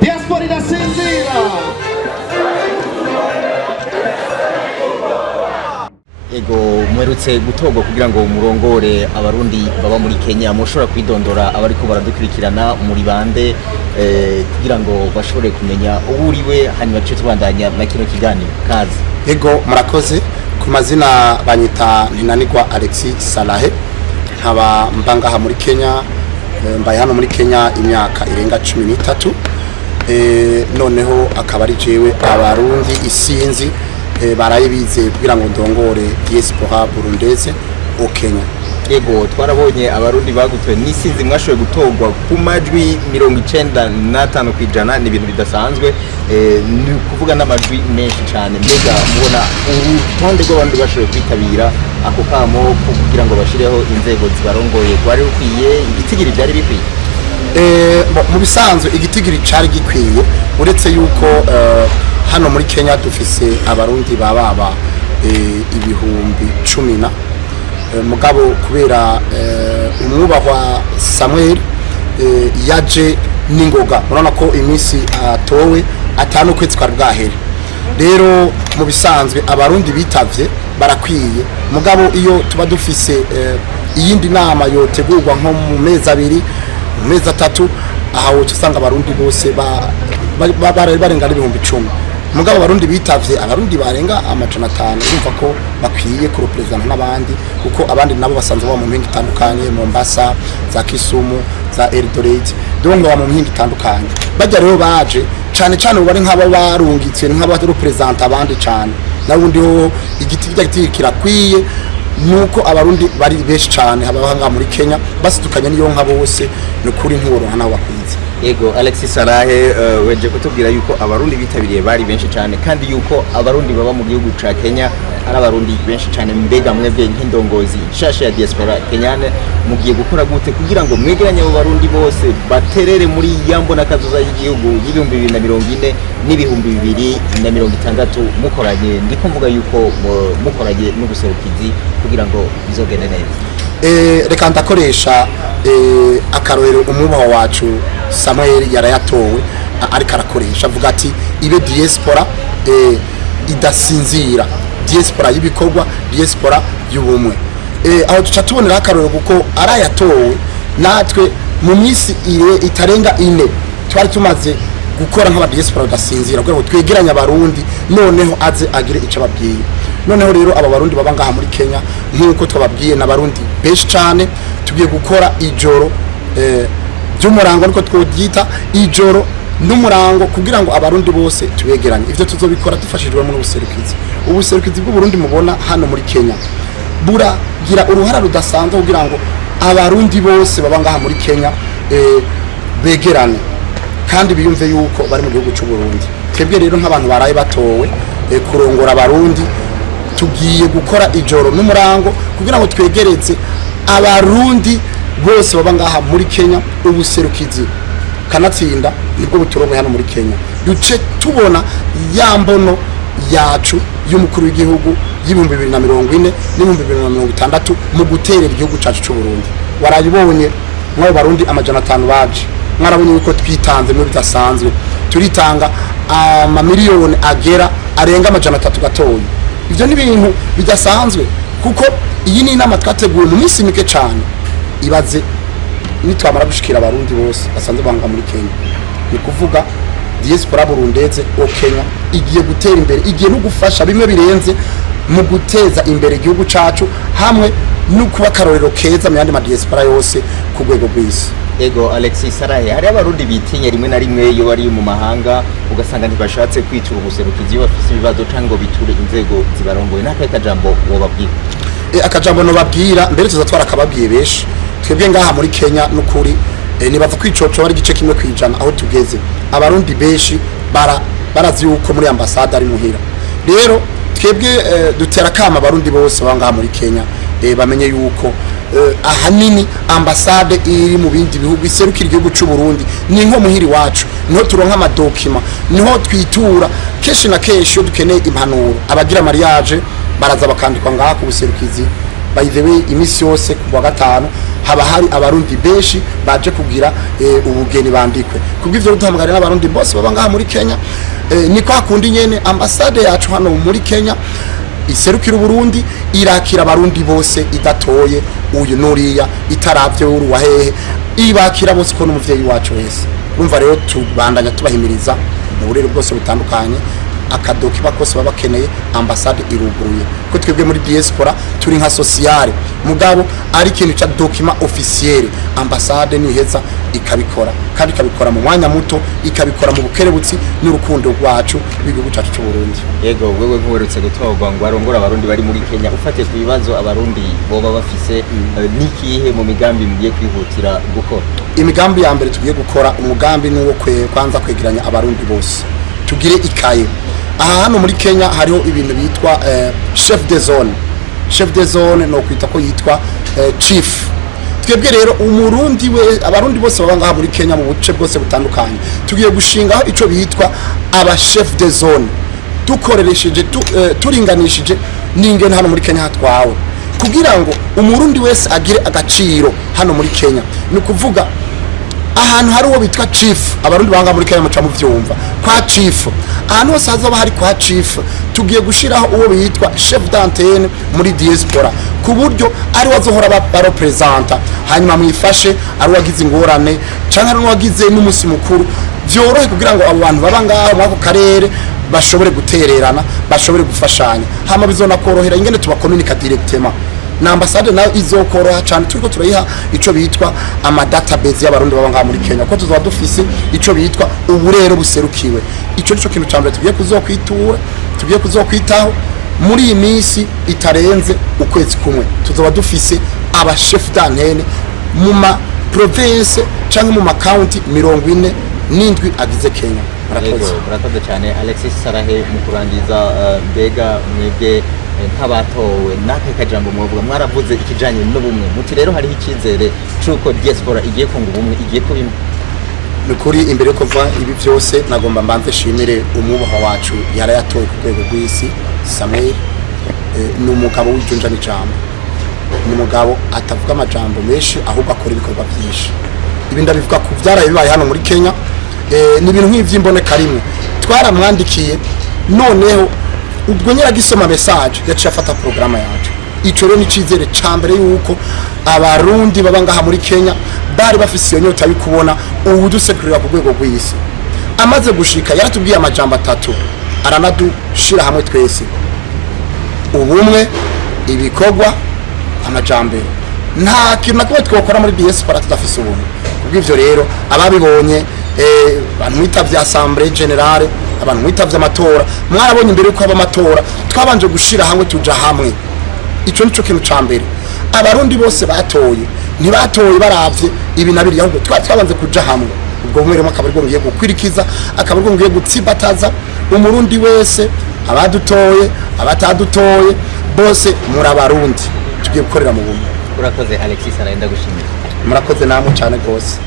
Diaspora irasinzira. Ego mwerutse gutogwa kugira ngo umurongore abarundi baba muri Kenya mushobora kwidondora abariko baradukurikirana muri bande kugira ngo bashobore kumenya uburiwe hanyuma cyo tubandanya na kino kiganiro kazi. Ego murakoze ku mazina banyita Ntinanirwa Alexis Salahé nkaba mbangaha muri Kenya mbaye hano muri Kenya imyaka irenga 13 noneho akaba ari jewe abarundi isinzi baraye bize kugira ngo ndongore Diaspora burundeze o Kenya. Ego twarabonye abarundi bagutwe nisinzi mwashoboye gutogwa ku majwi 95% kwijana ni ibintu bidasanzwe ni kuvuga n'amajwi menshi cyane mbega mubona urutonde rw'abandi bashoboye kwitabira ako kamo kugira ngo bashireho inzego zibarongoye kwari ukwiye igitigiri byari bikwiye mu bisanzwe igitigiri cyari gikwiye uretse yuko hano muri Kenya dufise abarundi bababa ibihumbi 10 mugabo kubera umwubahwa Samuel yaje ningoga murana ko iminsi atowe atanu kwezi kwa bwahere rero mu bisanzwe abarundi bitavye barakwiye mugabo iyo tuba dufise iyindi nama yotegurwa nko mu mezi abiri mu mezi atatu aho usanga abarundi bose barenga ibihumbi 10 mugabo abarundi bitavye abarundi barenga amajana 5 kumva ko bakwiye ku represent n'abandi kuko abandi nabo basanzwe mu mpinga itandukanye Mombasa za Kisumu za Eldoret dongo mu mpinga itandukanye bajya rero baje cyane cyane bari nk'abo barungitse nk'abo represent abandi cyane nabundi ho igiti kirakwiye nuko abarundi bari benshi cyane abahanga muri Kenya basidukanye niyo nka bose nukuri ntiworonka naho bakwize. Ego Alexis Salahé weje kutubwira yuko abarundi bitabiriye bari benshi cyane kandi yuko abarundi baba mu gihugu ca Kenya ari abarundi benshi cyane mbega mwebwe nk'indongozi shasha ya Diaspora Kenyane mugiye gukora gute kugira ngo mwegeranye abo barundi bose baterere muri yambona kazoza y'igihugu y'ibihumbi 2040 n'ibihumbi 2060 mukoranye ndiko mvuga yuko mukoranye n'ubuserukizi kugira ngo bizogende neza. Reka ndakoresha akarorero umwubaho wacu Samuel yarayatowe ariko arakoresha avuga ati ibe Diaspora idasinzira Diaspora y'ibikorwa Diaspora y'ubumwe aho duca tubonera akarorero kuko arayatowe natwe mu minsi itarenga 4 twari tumaze gukora nk'aba Diaspora udasinzira kugira ngo twegeranye abarundi noneho aze agire ico babwiye noneho rero aba barundi baba ngaha muri Kenya nk'uko twababwiye n'abarundi benshi cyane tugiye gukora ijoro by'umurango niko twodyita ijoro n'umurango kugira ngo abarundi bose tubegeranye ivyo tuzobikora dufashijwe mu ubuserukizi bw'uburundi mubona hano muri Kenya buragira uruhara rudasanzwe kugira ngo abarundi bose baba ngaha muri Kenya begerane kandi biyumve yuko bari mu gihugu cy'u Burundi twebwe rero nk'abantu baraye batowe kurongora abarundi tugiye gukora ijoro n'umurango kugira ngo twegereze abarundi bose baba ngaha muri Kenya ubuserukizi kanatsinda nibwo buturongo hano muri Kenya duce tubona yambono yacu y'umukuru w'igihugu y'ibihumbi 2040 n'ibihumbi 2060 mu guterera igihugu cyacu cy'u Burundi warayibonye mwabo barundi amajana 5 baje mwarabonye yuko twitanze muri bidasanzwe turitanga amamiliyoni agera arenga amajana 3 gatoyi ivyo ni ibintu bidasanzwe kuko iyi ni inama twateguye mu minsi mike cyane ibaze nitwamara gushikira abarundi bose basanzwe banga muri Kenya ni kuvuga Diaspora burundeze o Kenya igiye gutera imbere igiye no gufasha bimwe birenze mu guteza imbere igihugu cacu hamwe no kuba karorero keza mu yandi ma Diaspora yose ku rwego rw'isi. Ego Alexis Salahé hari abarundi bitinye rimwe na rimwe iyo bari mu mahanga ugasanga ntibashatse kwitura ubuserukizi iyo bafise ibibazo cango biture inzego zibarongoye n'akaye kajambo wobabwira. Akajambo no babwira mbere tuzatwara akababwiye beshi twebwe ngaha muri Kenya n'ukuri nibaza kwicoco bari gice kimwe kwijana aho tugeze abarundi beshi barazi yuko muri ambassade ari muhira rero twebwe dutera kama abarundi bose banga muri Kenya bamenye yuko ahanini ambassade iri mu bindi bihugu iserukira igihugu cy'u Burundi ni nko muhiri wacu niho turonka amadokima niho twitura keshi na keshi dukeneye impanuro abagira mariage baraza bakandikwa ngaha ku buserukizi by the way imisi yose ku wa gatanu haba hari abarundi benshi baje kugira ubugeni bandikwe kubw'ivyo duhamagara n'abarundi bose baba ngaha muri Kenya niko hakundi nyene ambasade yacu hano muri Kenya iserukira Burundi irakira abarundi bose idatoye uyu nuriya itaravye uru wahehe ibakira bose ko n'umuvyeyi wacu wese urumva rero tubandanya tubahimiriza mu burere bwose butandukanye akadoki bakose babakeneye ambasade iruguruye ko twebwe muri Diaspora turi nka sociale mugabo ari ikintu ca document officiel ambasade niheza ikabikora kandi ikabikora mu mwanya muto ikabikora mu bukerebutsi n'urukundo rwacu rw'igihugu cyacu cy'u Burundi. Yego wewe nkuwerutse gutorwa ngo arongora abarundi bari muri Kenya ufate kubibazo abarundi boba bafise nikihe mu migambi mugiye kwihutira gukora? Imigambi ya mbere tugiye gukora umugambi n'uwo kwanza kwegeranya abarundi bose tugire ikaye. Aha hano muri Kenya hariho ibintu bitwa chef de zone no kwita ko yitwa chief. Twebwe rero umurundi we abarundi bose baba ngaha muri Kenya mu buce bwose butandukanye tugiye gushingaho ico bitwa aba chef de zone dukoreresheje turinganishije n'ingene hano muri Kenya hatwawe kugira ngo umurundi wese agire agaciro hano muri Kenya ni kuvuga ahantu hari uwo bitwa chief abarundi banga muri Kenya muca mu vyumva kwa chief ahantu hose hazaba hari kwa chief tugiye gushiraho uwo bitwa chef d'antenne muri Diaspora ku buryo ari wazohora barepresenta hanyuma mwifashe ari wagize ingorane canke ari wagize n'umusi mukuru vyorohe kugira ngo abo bantu baba ngaho mwako karere bashobore gutererana bashobore gufashanya hama bizona korohera ingene tuba communicate directement na ambasade nayo izokoroha cyane turiko turayiha ico bitwa ama database y'abarundi baba ngaha muri Kenya ko tuzoba dufise ico bitwa uburero buserukiwe ico nico kintu cyambere tugiye kuzokwitaho muri iyi minsi itarenze ukwezi kumwe tuzoba dufise aba chef d'antenne mu ma province canke mu ma county 47 agize Kenya. Murakoze cyane Alexis Salahé mu kurangiza mbega mwebwe nk'abatowe nake kajambo mwavuga mwaravuze ikijanye n'ubumwe muti rero hari ikizere cuko Diaspora igiye kunga ubumwe igiye kubimwe nukuri imbere ko va ibi byose nagomba mbanze shimire umubaha wacu yatowe ku rwego rw'isi Samuel ni umugabo w'ijunja n'ijambo ni umugabo atavuga amajambo menshi ahubwo akora ibikorwa byinshi ibi ndabivuga ku byaraye bibaye hano muri Kenya ni ibintu nk'ivy'imboneka rimwe twaramwandikiye noneho ubwo nyiragisoma message yaciye afata programa yacu ico rero ni cizere cambere yuko abarundi baba ngaha muri Kenya bari bafise iyo nyota y'ukubona ubu dusekurira ku rwego rw'isi amaze gushika yaratubwiye amajambo atatu aranadushira hamwe twese ubumwe ibikorwa amajambere nta kintu nakubwe twokora muri Diaspora tudafise ubumwe kubw'ivyo rero ababibonye abantu mwitavye assemblée générale abantu mwitavye amatora mwarabonye imbere yuko amatora twabanje gushira hamwe tuja hamwe ico nico kintu cambere abarundi bose batoye ntibatoye baravye ibi nabiri ahubwo twabanze kuja hamwe ubwo bumwe rero akaba ngiye gukwirikiza akaba ngiye gutsibataza umurundi wese abadutoye abatadutoye bose muri abarundi tugiye gukorera mu bumwe. Urakoze Alexis Salahé ndagushimira. Murakoze namwe cyane gose.